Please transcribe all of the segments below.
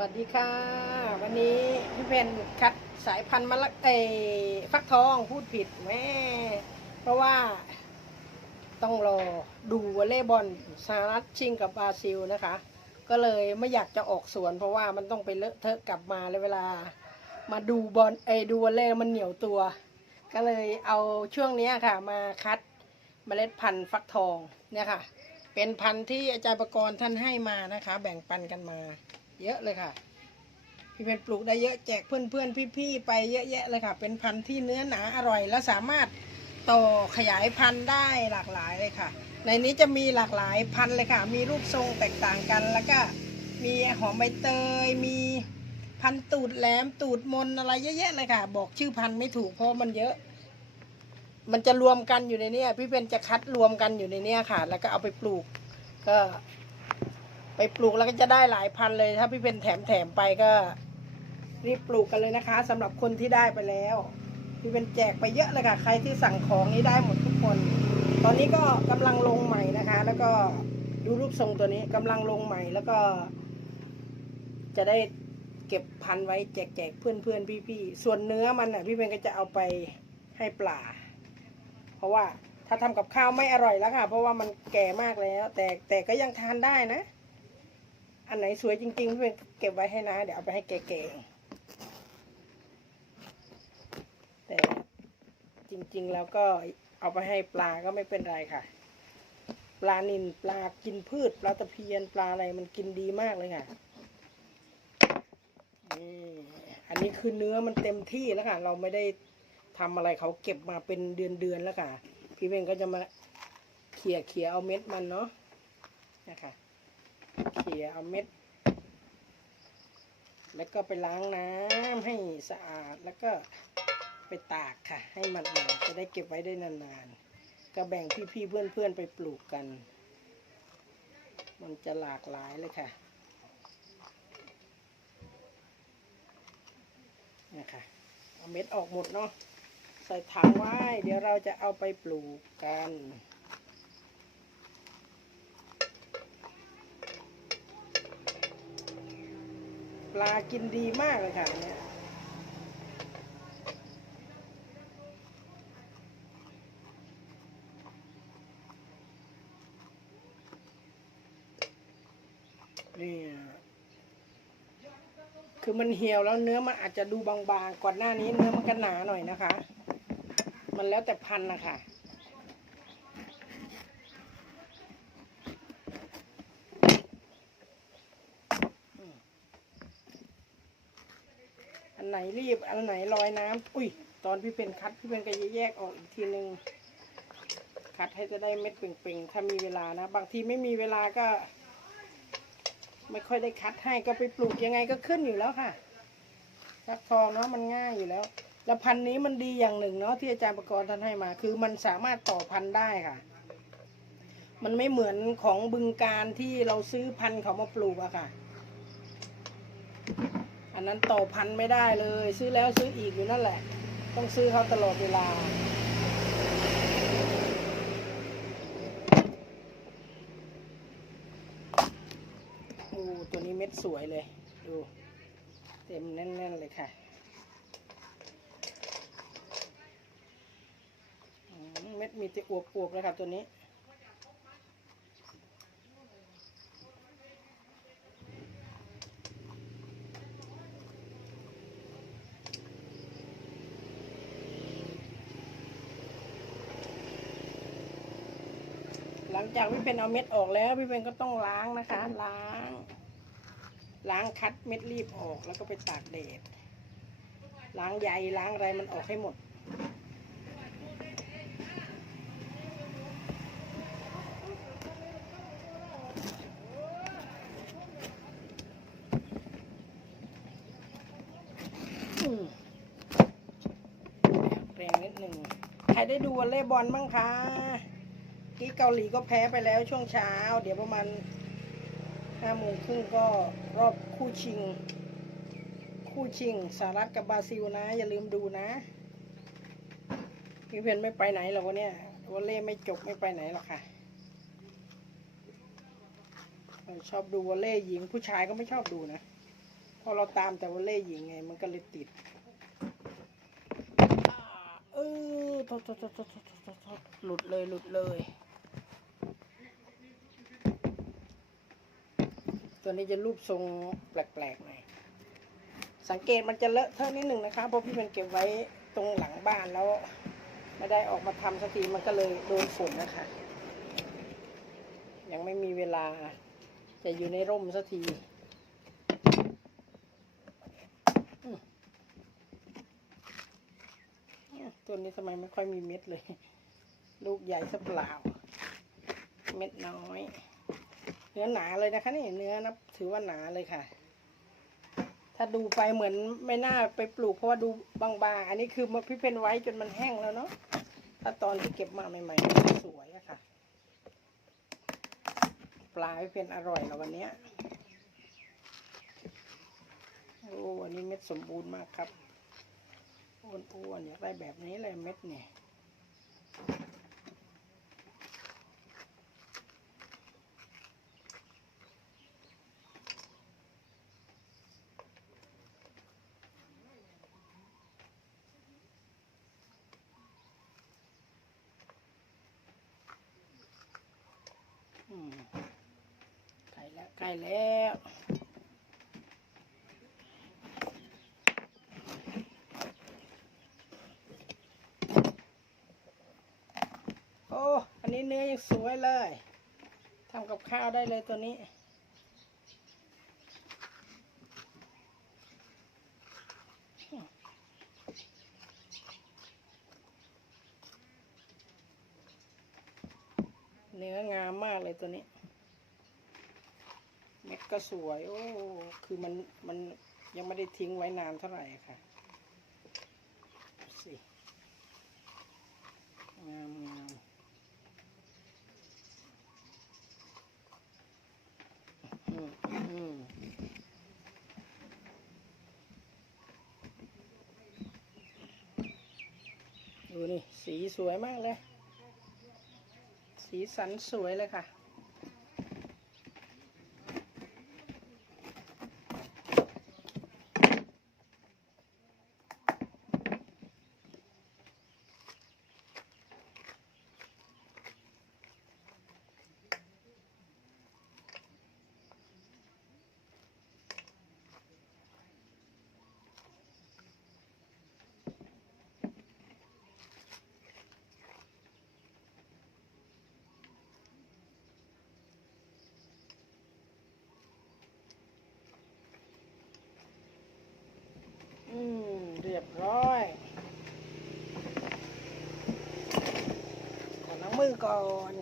วัสดีค่ะ วันนี้พี่เพนคัดสายพันธุ์มะละเอฟักทองพูดผิดแม่เพราะว่าต้องรอดูวอลเลย์บอลสหรัฐชิงกับบราซิลนะคะ ก็เลยไม่อยากจะออกสวน เพราะว่ามันต้องไปเลอะเทอะกลับมาเลยเวลา มาดูบอลเอดูวอลเลย์มันเหนียวตัว ก็เลยเอาช่วงนี้ค่ะมาคัดเมล็ดพันธุ์ฟักทองเนี่ยค่ะเป็นพันธุ์ที่อาจารย์ประกรณ์ท่านให้มานะคะ แบ่งปันกันมา เยอะเลยค่ะ พี่เป็นปลูกได้เยอะแจกเพื่อนเพื่อนๆพี่ๆไปเยอะแยะเลยค่ะ เป็นพันธุ์ที่เนื้อหนาอร่อย และสามารถต่อขยายพันธุ์ได้หลากหลายเลยค่ะ ในนี้จะมีหลากหลายพันธุ์เลยค่ะ มีรูปทรงแตกต่างกัน แล้วก็มีหอมใบเตย มีพันธุ์ตูดแหลมตูดมนอะไรเยอะแยะเลยค่ะ บอกชื่อพันธุ์ไม่ถูกเพราะมันเยอะ มันจะรวมกันอยู่ในนี้พี่เป็นจะคัดรวมกันอยู่ในนี้ค่ะ แล้วก็เอาไปปลูกก็ ไปปลูกแล้วก็จะได้หลายพันเลย ถ้าพี่เป็นแถมแถมไปก็ รีบปลูกกันเลยนะคะสำหรับคนที่ได้ไปแล้ว พี่เป็นแจกไปเยอะเลยค่ะใครที่สั่งของนี้ได้หมดทุกคน ตอนนี้ก็กำลังลงใหม่นะคะ แล้วก็ดูรูปทรงตัวนี้กำลังลงใหม่แล้วก็ จะได้เก็บพันไว้แจกแจกเพื่อนเพื่อนพี่พี่ๆส่วนเนื้อมันอะ พี่เป็นก็จะเอาไปให้ปลาเพราะว่าถ้าทำกับข้าวไม่อร่อยแล้วค่ะ เพราะว่ามันแก่มากแล้ว แต่แต่ก็ยังทานได้นะ อันไหนสวยจริงๆเพี่เป็นเก็บไว้ให้นะ เดี๋ยวเอาไปให้แกๆแต่จริงๆแล้วก็เอาไปให้ปลาก็ไม่เป็นไรค่ะ ปลานินปลากินพืช ปลาตะเพียนปลาอะไรมันกินดีมากเลยค่ะนี่อันนี้คือเนื้อมันเต็มที่แล้วค่ะ เราไม่ได้ทำอะไรเขาเก็บมาเป็นเดือนๆแล้วค่ะ พี่เบนก็จะมาเขี่ยเขี่ยเอาเม็ดมันเนาะนะคะ เขี่ยเอาเม็ด แล้วก็ไปล้างน้ำให้สะอาดแล้วก็ไปตากค่ะ ให้มันอ่อจะได้เก็บไว้ได้นานๆ ก็แบ่งพี่ๆเพื่อนๆไปปลูกกัน มันจะหลากหลายเลยค่ะนะคะเอาเม็ดออกหมดเนาะใส่ถังไว้ เดี๋ยวเราจะเอาไปปลูกกัน ปลากินดีมากเลยค่ะเนี่ยนี่คือมันเหี่ยวแล้วเนื้อมันอาจจะดูบางๆ ก่อนหน้านี้เนื้อมันก็หนาหน่อยนะคะ มันแล้วแต่พันธุ์นะคะ อันไหนรีบ อันไหนลอยน้ำอุ้ย ตอนพี่เป็นคัดพี่เป็นก็จะแยกออกอีกทีนึง คัดให้จะได้เม็ดเป่งๆ ถ้ามีเวลานะ บางทีไม่มีเวลาก็ ไม่ค่อยได้คัดให้ก็ไปปลูกยังไงก็ขึ้นอยู่แล้วค่ะฟักทองเนาะมันง่ายอยู่แล้ว แล้วพันธุ์นี้มันดีอย่างหนึ่งเนาะที่อาจารย์ประกรณ์ท่านให้มา คือมันสามารถต่อพันธุ์ได้ค่ะ มันไม่เหมือนของบึงการที่เราซื้อพันธุ์เขามาปลูกอะค่ะ นนั้นต่อพันไม่ได้เลย ซื้อแล้วซื้ออีกอยู่นั่นแหละ ต้องซื้อเขาตลอดเวลาดูตัวนี้เม็ดสวยเลย ดู เต็มแน่น ๆ เลยค่ะเม็ดมีแต่อวบๆเลยค่ะตัวนี้ งจากพี่เป็นเอาเม็ดออกแล้วพี่เป็นก็ต้องล้างนะคะ ล้าง ล้างคัดเม็ดรีบออกแล้วก็ไปตากแดดล้างใยล้างอะไรมันออกให้หมดอืมแรงนิดหนึ่งใครได้ดูวอลเลย์บอลบ้างคะ ที่เกาหลีก็แพ้ไปแล้วช่วงเช้า เดี๋ยวประมาณห้าโมงครึ่งก็รอบคู่ชิง คู่ชิงสหรัฐกับบราซิลนะ อย่าลืมดูนะพี่เพนไม่ไปไหนหรอกวันเนี้ยวอลเล่ไม่จบไม่ไปไหนหรอกค่ะชอบดูวอลเล่หญิง ผู้ชายก็ไม่ชอบดูนะพอเราตามแต่วอลเล่หญิงไง มันก็เลยติดเออทษโทษโทษโทษโทษโทษโทษหลุดเลยหลุดเลย ตัวนี้จะรูปทรงแปลกๆหน่อย สังเกตมันจะเลอะเทอะนิดหนึ่งนะคะ เพราะพี่เป็นเก็บไว้ตรงหลังบ้านแล้วไม่ได้ออกมาทำสักทีมันก็เลยโดนฝนนะคะ ยังไม่มีเวลาจะอยู่ในร่มสักทีตัวนี้ทำไมไม่ค่อยมีเม็ดเลย ลูกใหญ่สเปล่า เม็ดน้อย เนื้อหนาเลยนะคะนี่เนื้อนะถือว่าหนาเลยค่ะ ถ้าดูไปเหมือนไม่น่าไปปลูกเพราะว่าดูบางๆ อันนี้คือพี่เปนไว้จนมันแห้งแล้วเนาะถ้าตอนที่เก็บมาใหม่ๆสวยอะค่ะ ปลาพี่เป็นอร่อยแล้ววันนี้โอ้วันนี้เม็ดสมบูรณ์มากครับอ้วนๆอยากได้แบบนี้เลยเม็ดเนี่ย อืมใกล้ แล้วใกล้แล้ว โอ้ อันนี้เนื้อยังสวยเลยทำกับข้าวได้เลยตัวนี้เนื้องามมากเลยตัวนี้ เม็ดก็สวย โอ้ คือมันมันยังไม่ได้ทิ้งไว้นานเท่าไหร่ค่ะสิงามงามอืมอืมดูนี่ สีสวยมากเลย สีสันสวยเลยค่ะ อืม เรียบร้อยขอล้างมือก่อน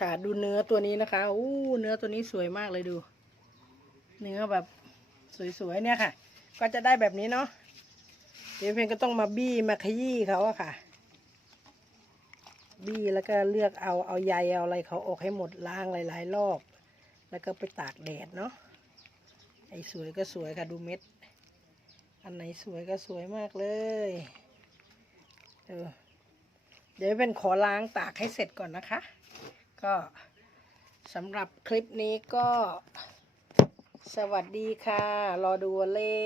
ค่ะดูเนื้อตัวนี้นะคะอู้เนื้อตัวนี้สวยมากเลยดู เนื้อแบบสวยๆเนี่ยค่ะ ก็จะได้แบบนี้เนาะเดี๋ยวเพนก็ต้องมาบี้มาขยี้เขาอะค่ะ บี้แล้วก็เลือกเอาเอาใยเอาอะไรเขาออกให้หมดล้างหลายๆรอบ แล้วก็ไปตากแดดเนาะไอ้สวยก็สวยค่ะดูเม็ด อันไหนสวยก็สวยมากเลยเออเดี๋ยวเป็นขอล้างตากให้เสร็จก่อนนะคะ ก็สำหรับคลิปนี้ก็สวัสดีค่ะ รอดูวอลเล่